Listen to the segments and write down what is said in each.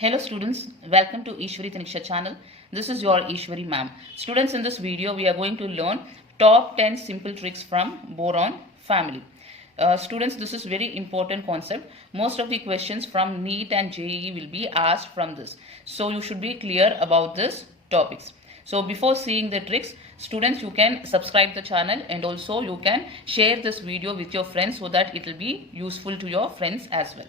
Hello students, welcome to Eshwari channel. This is your Eshwari Ma'am. Students, in this video we are going to learn top 10 simple tricks from boron family. Students, this is very important concept. Most of the questions from NEET and JEE will be asked from this. So you should be clear about this topics. So before seeing the tricks, students, you can subscribe the channel and also you can share this video with your friends so that it will be useful to your friends as well.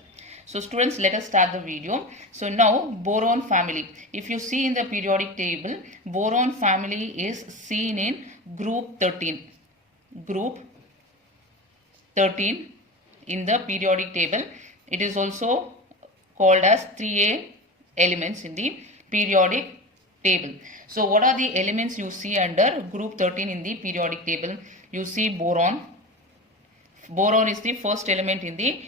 So students, let us start the video. So now boron family. If you see in the periodic table, boron family is seen in group 13. Group 13 in the periodic table. It is also called as 3A elements in the periodic table. So what are the elements you see under group 13 in the periodic table? You see boron. Boron is the first element in the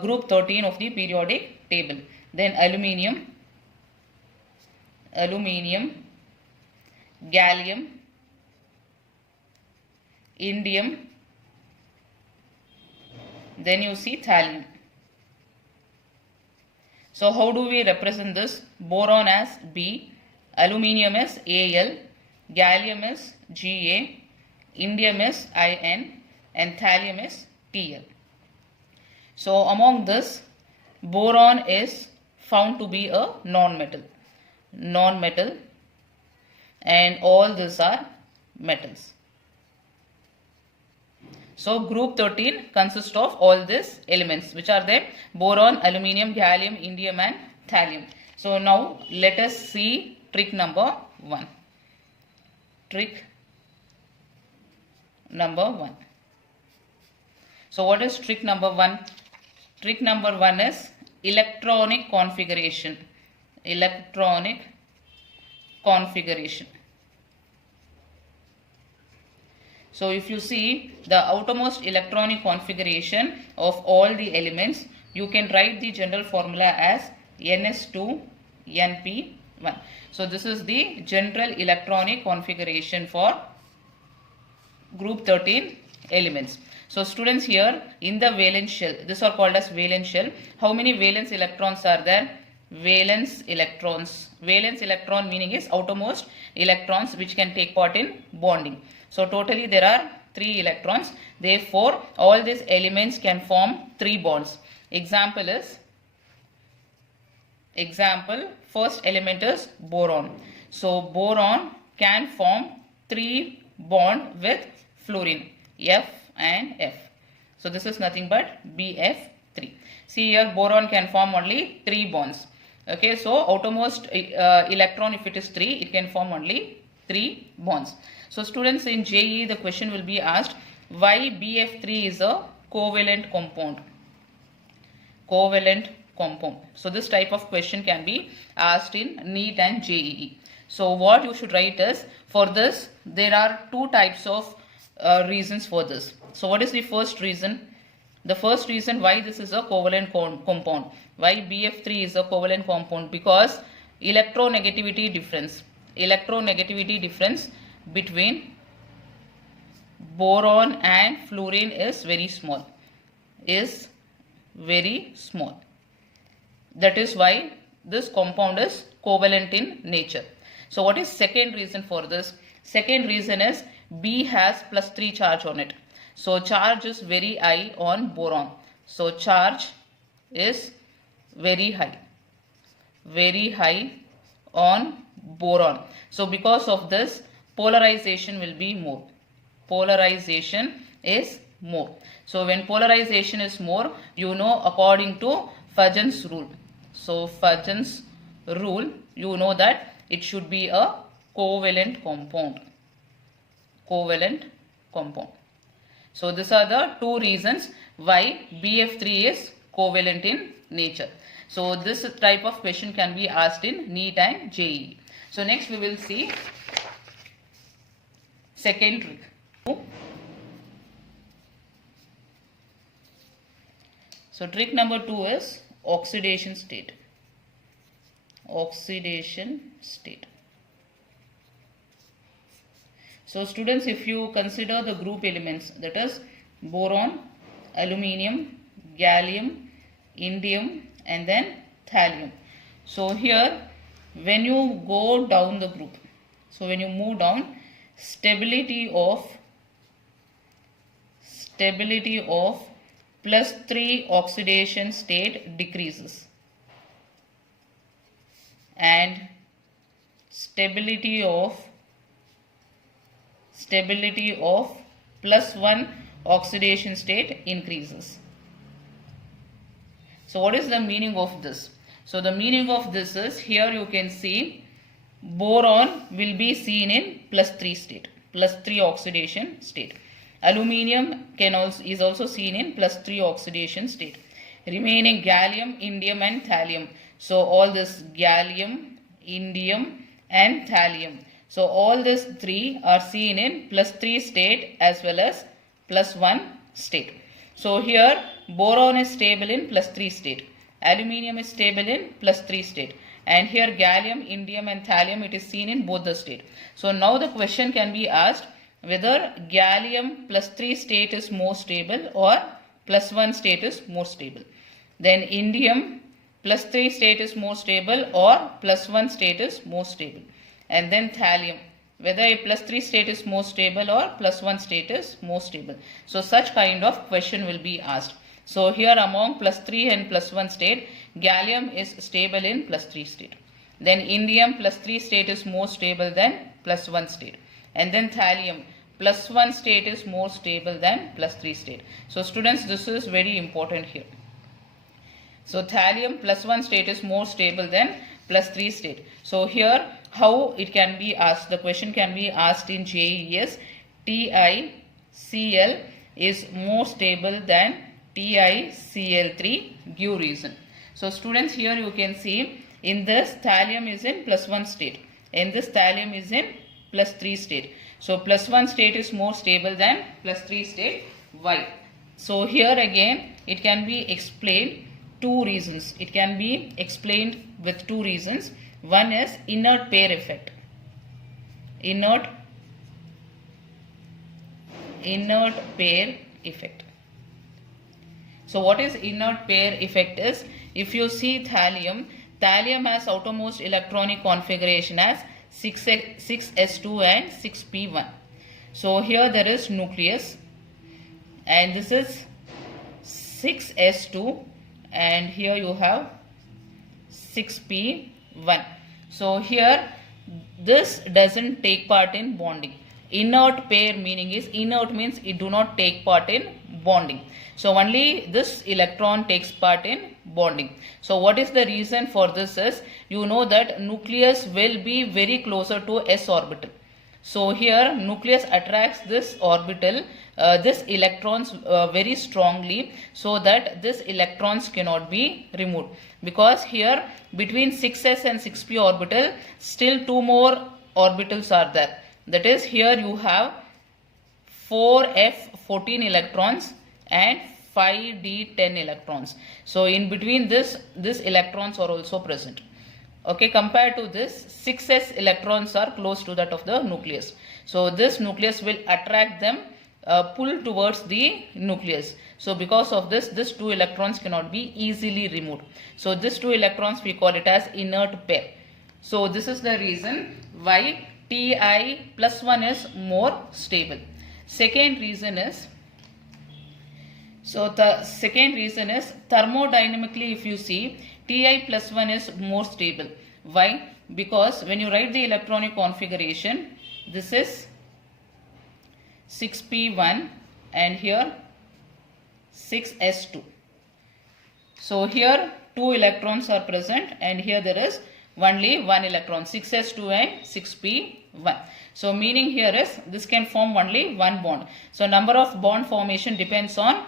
group 13 of the periodic table. Then aluminium, gallium, indium, then you see thallium. So how do we represent this? Boron as B, aluminium as Al, gallium as Ga, indium as In, and thallium is Tl. So among this, boron is found to be a non-metal, and all these are metals. So group 13 consists of all these elements, which are there: boron, aluminium, gallium, indium, and thallium. So now let us see trick number 1. Trick number 1. So what is trick number 1? Trick number 1 is electronic configuration. Electronic configuration. So if you see the outermost electronic configuration of all the elements, you can write the general formula as Ns2 Np1. So this is the general electronic configuration for group 13 elements. So students, here in the valence shell, these are called as valence shell. How many valence electrons are there? Valence electrons. Valence electron meaning is outermost electrons which can take part in bonding. So totally there are 3 electrons. Therefore, all these elements can form 3 bonds. Example, first element is boron. So boron can form 3 bond with fluorine, F and F. So this is nothing but BF3. See here, boron can form only 3 bonds. Okay, so outermost electron, if it is 3, it can form only 3 bonds. So students, in JEE the question will be asked, why BF3 is a covalent compound? Covalent compound. So this type of question can be asked in NEET and JEE. So what you should write is, for this there are 2 types of reasons for this. So what is the first reason? The first reason why this is a covalent compound. Why BF3 is a covalent compound? Because electronegativity difference between boron and fluorine is very small. That is why this compound is covalent in nature. So what is second reason for this? Second reason is B has +3 charge on it. So charge is very high on boron. So charge is very high on boron. So because of this, polarization will be more. Polarization is more. So when polarization is more, you know, according to Fajans rule. So Fajans rule, you know that it should be a covalent compound. So these are the 2 reasons why BF3 is covalent in nature. So this type of question can be asked in NEET and JEE. So next we will see second trick. So trick number 2 is oxidation state. Oxidation state. So students, if you consider the group elements, that is boron, aluminium, gallium, indium, and then thallium. So here when you go down the group, so when you move down, stability of +3 oxidation state decreases, and stability of +1 oxidation state increases. So what is the meaning of this? So the meaning of this is, here you can see boron will be seen in +3 state, +3 oxidation state. Aluminium is also seen in +3 oxidation state. Remaining gallium, indium and thallium. So all this gallium, indium and thallium. So all these three are seen in +3 state as well as +1 state. So here boron is stable in +3 state. Aluminium is stable in +3 state. And here gallium, indium and thallium, it is seen in both the state. So now the question can be asked whether gallium +3 state is more stable or +1 state is more stable. Then indium +3 state is more stable or +1 state is more stable. And then thallium, whether a +3 state is more stable or +1 state is more stable. So such kind of question will be asked. So here among +3 and +1 state, gallium is stable in +3 state. Then indium +3 state is more stable than +1 state. And then thallium +1 state is more stable than +3 state. So students, this is very important here. So thallium +1 state is more stable than +3 state. So here how it can be asked, the question can be asked in JEE is TiCl is more stable than TiCl3, give reason. So students, here you can see in this thallium is in +1 state, in this thallium is in +3 state. So +1 state is more stable than +3 state. Why? So here again it can be explained two reasons. It can be explained with two reasons. One is inert pair effect. Inert pair effect. So what is inert pair effect is, if you see thallium has outermost electronic configuration as 6s2 and 6p1. So here there is nucleus and this is 6s2 and here you have 6p1. So here this doesn't take part in bonding. Inert pair meaning is, inert means it do not take part in bonding. So only this electron takes part in bonding. So what is the reason for this is, you know that nucleus will be very closer to s orbital. So here nucleus attracts this orbital, this electrons very strongly, so that this electrons cannot be removed. Because here between 6s and 6p orbital still two more orbitals are there. That is, here you have 4f14 electrons and 5d10 electrons. So in between this electrons are also present. Okay, compared to this, 6s electrons are close to that of the nucleus. So this nucleus will attract them, pull towards the nucleus. So because of this, these two electrons cannot be easily removed. So these two electrons we call it as inert pair. So this is the reason why Ti +1 is more stable. Second reason is, thermodynamically if you see, Ti +1 is more stable. Why? Because when you write the electronic configuration, this is 6p1 and here 6s2. So here two electrons are present and here there is only one electron, 6s2 and 6p1. So meaning here is, this can form only one bond. So number of bond formation depends on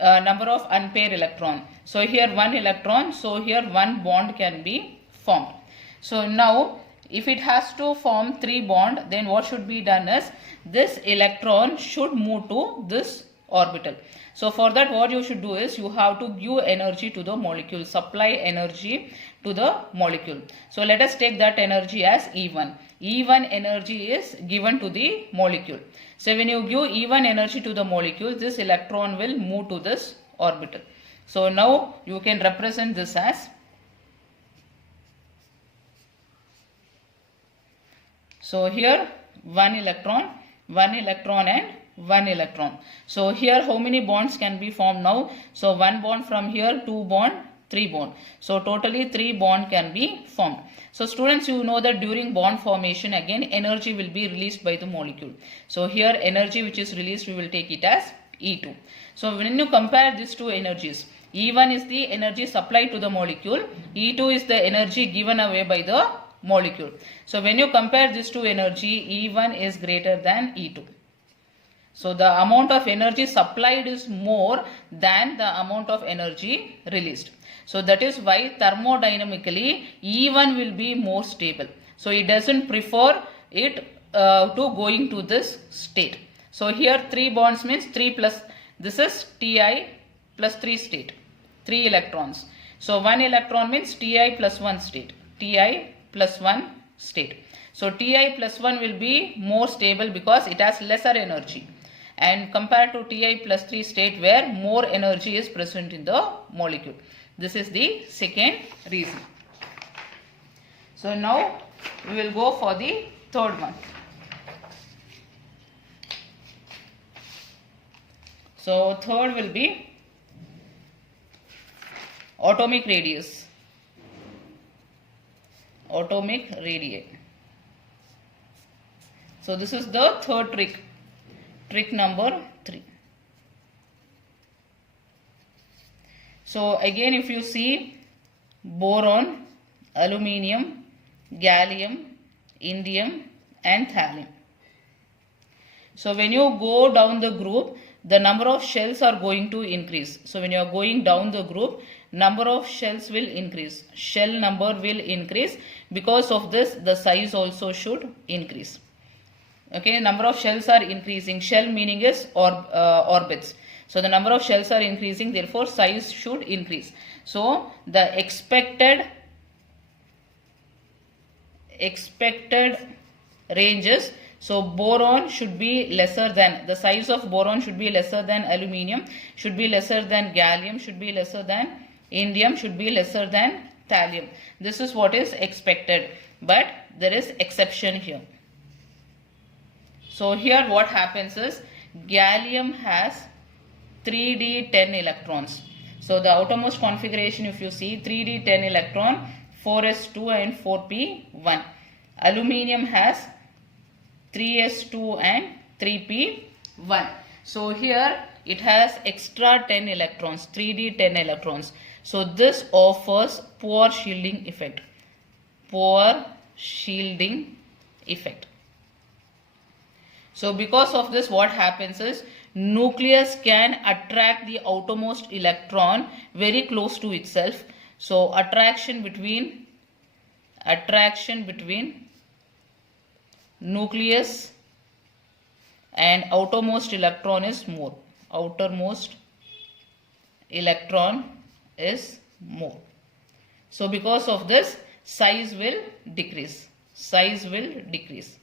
number of unpaired electron. So here one electron, so here one bond can be formed. So now if it has to form three bond, then what should be done is, this electron should move to this orbital. So for that what you should do is, you have to give energy to the molecule, supply energy to the molecule. So let us take that energy as E1. E1 energy is given to the molecule. So when you give E1 energy to the molecule, this electron will move to this orbital. So now you can represent this as So here 1 electron and 1 electron. So here how many bonds can be formed now? So 1 bond from here, 2 bond, 3 bond. So totally 3 bond can be formed. So students, you know that during bond formation again energy will be released by the molecule. So here energy which is released, we will take it as E2. So when you compare these two energies, E1 is the energy supplied to the molecule, E2 is the energy given away by the molecule. So when you compare these two energy, E1 is greater than E2. So the amount of energy supplied is more than the amount of energy released. So that is why thermodynamically E1 will be more stable. So it doesn't prefer it to going to this state. So here 3 bonds means 3 plus, this is Ti plus 3 state, 3 electrons. So 1 electron means Ti plus 1 state, Ti plus 1 state. So Ti plus 1 will be more stable because it has lesser energy, and compared to Ti plus 3 state where more energy is present in the molecule. This is the second reason. So now we will go for the third one. So third will be atomic radius. Atomic radii. So this is the third trick. Trick number 3. So again, if you see boron, aluminium, gallium, indium and thallium. So when you go down the group, the number of shells are going to increase. So when you are going down the group, number of shells will increase. Shell number will increase. Because of this, the size also should increase. Okay, number of shells are increasing. Shell meaning is orbits. So the number of shells are increasing, therefore size should increase. So the expected ranges. So boron should be lesser than, the size of boron should be lesser than aluminium, should be lesser than gallium, should be lesser than indium, should be lesser than thallium. This is what is expected, but there is exception here. So here what happens is gallium has 3d 10 electrons. So the outermost configuration, if you see 3d 10 electron, 4s2 and 4p1. Aluminium has 3s2 and 3p1. So here it has extra 10 electrons, 3d 10 electrons. So this offers poor shielding effect. Poor shielding effect. So because of this, what happens is nucleus can attract the outermost electron very close to itself. So attraction between nucleus and outermost electron is more. Outermost electron is more. So because of this, size will decrease. Size will decrease.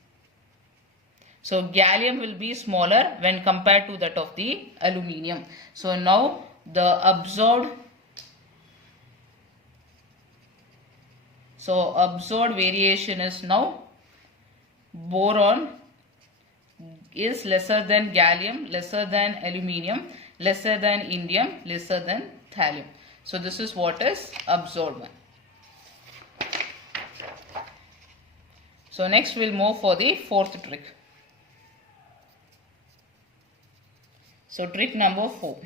So gallium will be smaller when compared to that of the aluminium. So now the absorbed variation is now boron is lesser than gallium, lesser than aluminium, lesser than indium, lesser than thallium. So this is what is absorbed one. So next we'll move for the fourth trick. So trick number 4.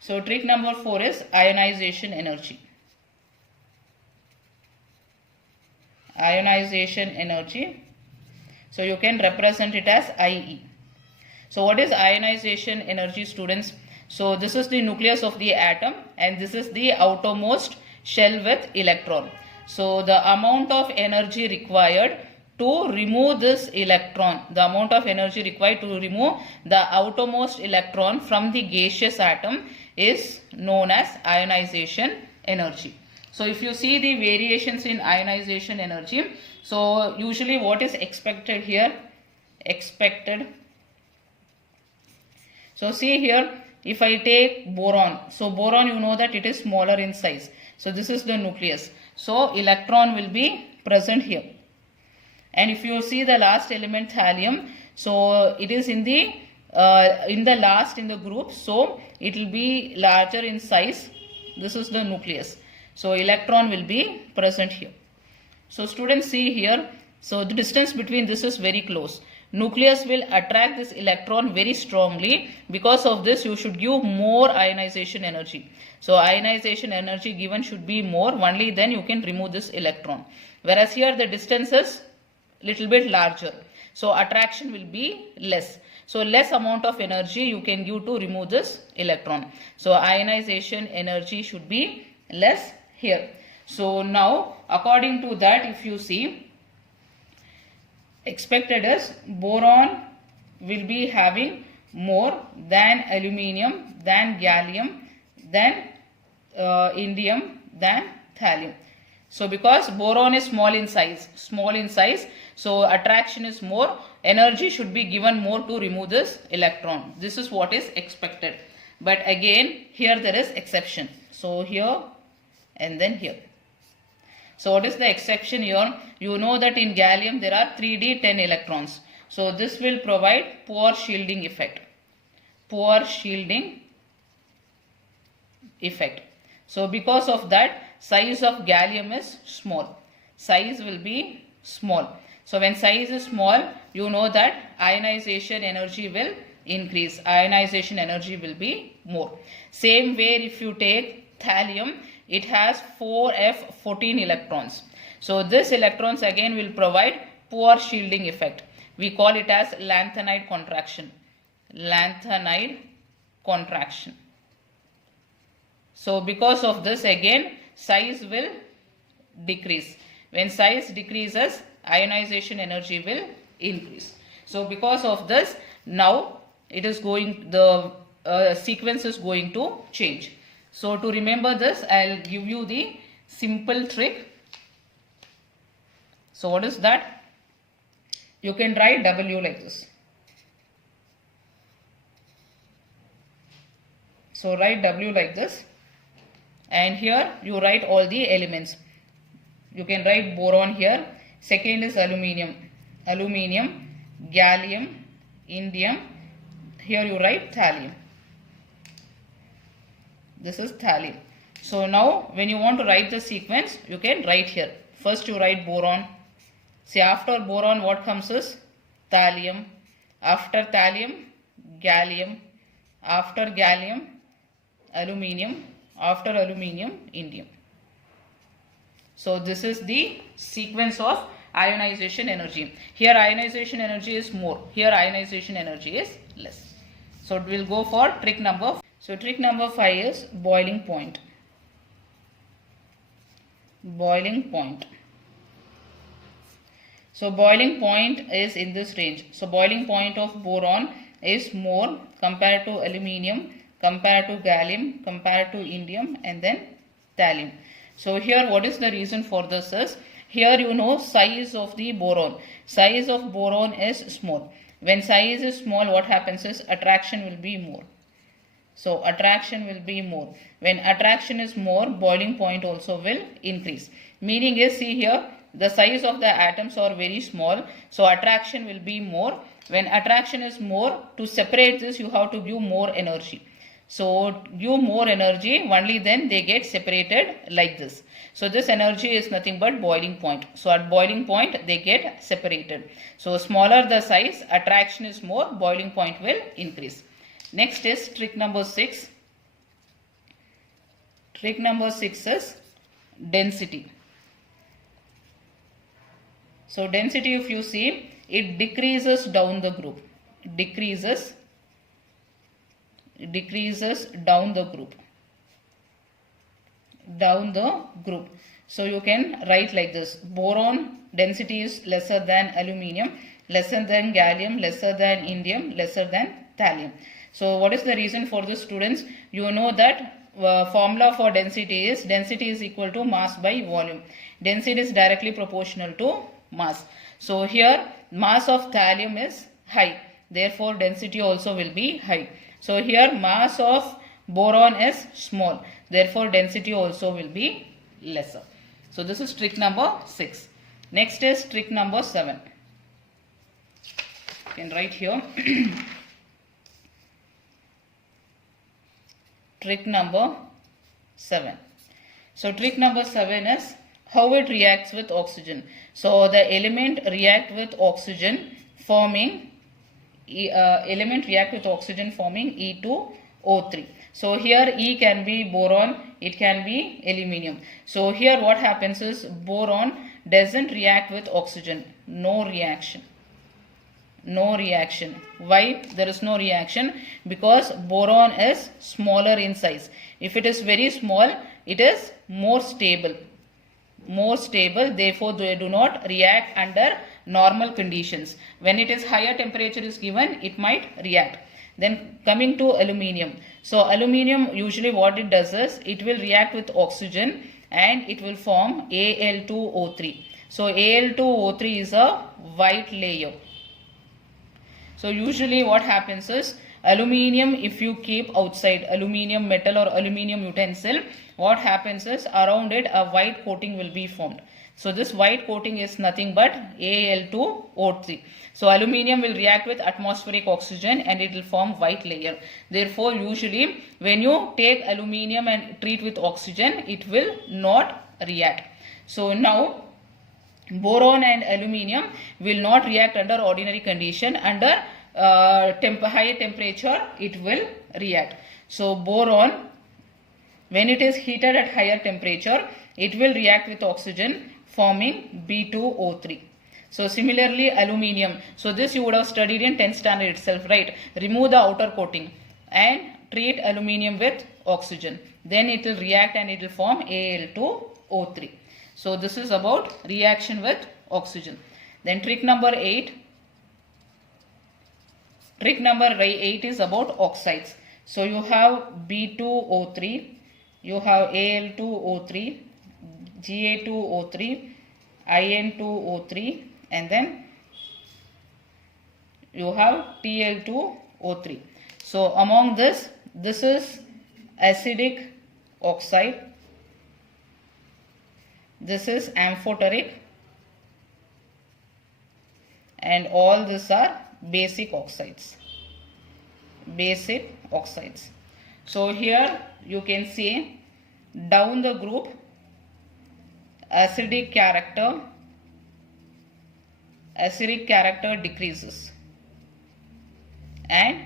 So trick number 4 is ionization energy. Ionization energy. So you can represent it as IE. So what is ionization energy, students? So this is the nucleus of the atom and this is the outermost shell with electron. So the amount of energy required to remove this electron, the amount of energy required to remove the outermost electron from the gaseous atom is known as ionization energy. So if you see the variations in ionization energy, so usually what is expected here? So see here, if I take boron, so boron you know that it is smaller in size. So this is the nucleus. So electron will be present here. And if you see the last element thallium, so it is in the last in the group, so it will be larger in size. This is the nucleus. So electron will be present here. So students, see here, so the distance between this is very close. Nucleus will attract this electron very strongly. Because of this, you should give more ionization energy. So ionization energy given should be more, only then you can remove this electron. Whereas here the distance is little bit larger, so attraction will be less. So less amount of energy you can give to remove this electron. So ionization energy should be less here. So now according to that, if you see, expected is boron will be having more than aluminium, than gallium, than indium, than thallium. So because boron is small in size, so attraction is more, energy should be given more to remove this electron. This is what is expected. But again, here there is exception. So here and then here. So what is the exception here? You know that in gallium there are 3d 10 electrons. So this will provide poor shielding effect. Poor shielding effect. So because of that, size of gallium is small. Size will be small. So when size is small, you know that ionization energy will increase. Ionization energy will be more. Same way if you take thallium, it has 4f14 electrons. So this electrons again will provide poor shielding effect. We call it as lanthanide contraction. Lanthanide contraction. So because of this, again size will decrease. When size decreases, ionization energy will increase. So because of this, now it is going, the sequence is going to change. So to remember this, I'll give you the simple trick. So what is that? You can write W like this. So write W like this. And here you write all the elements. You can write boron here. Second is aluminium. Aluminium, gallium, indium. Here you write thallium. This is thallium. So now when you want to write the sequence, you can write here. First you write boron. See, after boron what comes is thallium. After thallium, gallium. After gallium, aluminium. After aluminium, indium. So this is the sequence of ionization energy. Here ionization energy is more. Here ionization energy is less. So we will go for trick number 5. So trick number 5 is boiling point. Boiling point. So boiling point is in this range. So boiling point of boron is more compared to aluminium, compared to gallium, compared to indium, and then thallium. So here what is the reason for this is, here you know size of the boron. Size of boron is small. When size is small, what happens is attraction will be more. So attraction will be more. When attraction is more, boiling point also will increase. Meaning is, see here, the size of the atoms are very small. So attraction will be more. When attraction is more, to separate this you have to give more energy. So give more energy, only then they get separated like this. So this energy is nothing but boiling point. So at boiling point they get separated. So smaller the size, attraction is more, boiling point will increase. Next is trick number 6. Trick number 6 is density. So density, if you see, it decreases down the group. Decreases down the group. Down the group. So you can write like this. Boron density is lesser than aluminium, lesser than gallium, lesser than indium, lesser than thallium. So what is the reason for this, students? You know that formula for density is equal to mass by volume. Density is directly proportional to mass. So here mass of thallium is high. Therefore density also will be high. So here mass of boron is small. Therefore density also will be lesser. So this is trick number 6. Next is trick number 7. You can write here. Trick number 7. So trick number 7 is how it reacts with oxygen. So the element react with oxygen forming E2O3. So here E can be boron, it can be aluminium. So here what happens is boron doesn't react with oxygen. No reaction. No reaction. Why there is no reaction? Because boron is smaller in size. If it is very small, it is more stable. Therefore they do not react under normal conditions. When it is higher temperature is given, it might react. Then coming to aluminium. So aluminium usually what it does is it will react with oxygen and it will form Al2O3. So Al2O3 is a white layer. So usually what happens is aluminium, if you keep outside aluminium metal or aluminium utensil, what happens is around it a white coating will be formed. So this white coating is nothing but Al2O3. So aluminium will react with atmospheric oxygen and it will form white layer. Therefore usually when you take aluminium and treat with oxygen, it will not react. So now boron and aluminium will not react under ordinary condition. Under higher temperature it will react. So boron, when it is heated at higher temperature, it will react with oxygen forming B2O3. So similarly aluminium. So this you would have studied in 10th standard itself, right? Remove the outer coating and treat aluminium with oxygen. Then it will react and it will form Al2O3. So this is about reaction with oxygen. Then trick number 8. Trick number 8 is about oxides. So you have B2O3, you have Al2O3, Ga2O3, In2O3, and then you have Tl2O3. So among this is acidic oxide. This is amphoteric, and all these are basic oxides. Basic oxides. So here you can see down the group acidic character decreases and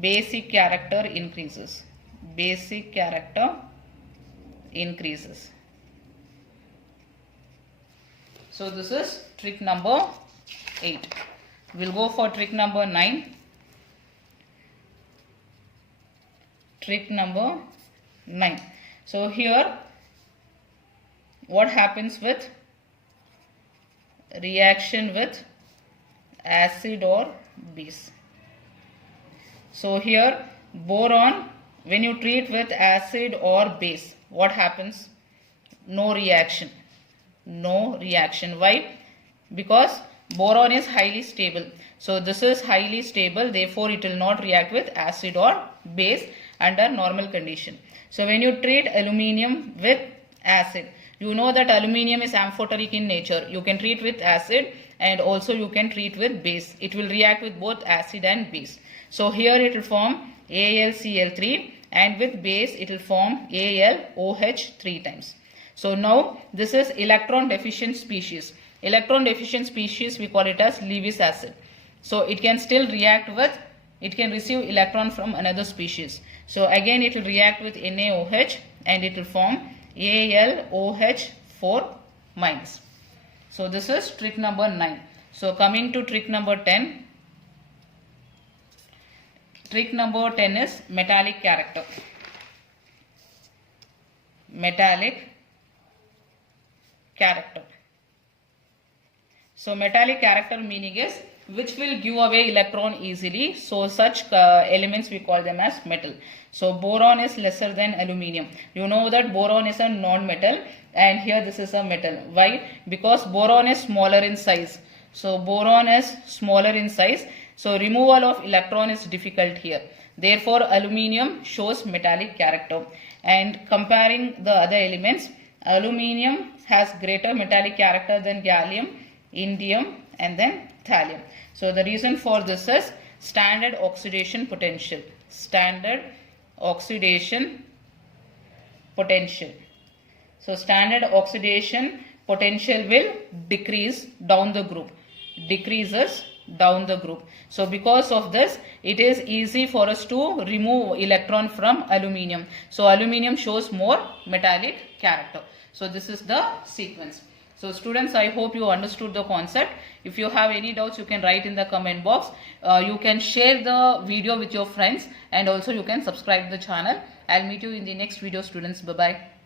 basic character increases. Basic character increases. So this is trick number 8. We'll go for trick number 9. Trick number 9. So here what happens with reaction with acid or base. So here boron, when you treat with acid or base, what happens? No reaction. No reaction. Why? Because boron is highly stable. So this is highly stable, therefore it will not react with acid or base under normal condition. So when you treat aluminium with acid, you know that aluminium is amphoteric in nature. You can treat with acid and also you can treat with base. It will react with both acid and base. So here it will form AlCl3 and with base it will form AlOH 3 times. So now this is electron deficient species. Electron deficient species we call it as Lewis acid. So it can still react with, it can receive electron from another species. So again it will react with NaOH and it will form AlOH 4 minus. So this is trick number 9. So coming to trick number 10. Trick number 10 is metallic character. Metallic character. So metallic character meaning is which will give away electron easily. So such elements we call them as metal. So boron is lesser than aluminium. You know that boron is a non-metal and here this is a metal. Why? Because boron is smaller in size. So boron is smaller in size. So removal of electron is difficult here. Therefore aluminium shows metallic character. And comparing the other elements, Aluminium has greater metallic character than gallium, indium, and then thallium. So the reason for this is standard oxidation potential. Standard oxidation potential. So standard oxidation potential will decrease down the group. Decreases down the group. So because of this, it is easy for us to remove electron from aluminium. So aluminium shows more metallic character. So this is the sequence. So students, I hope you understood the concept. If you have any doubts, you can write in the comment box. You can share the video with your friends, and also you can subscribe to the channel. I'll meet you in the next video, students. Bye-bye.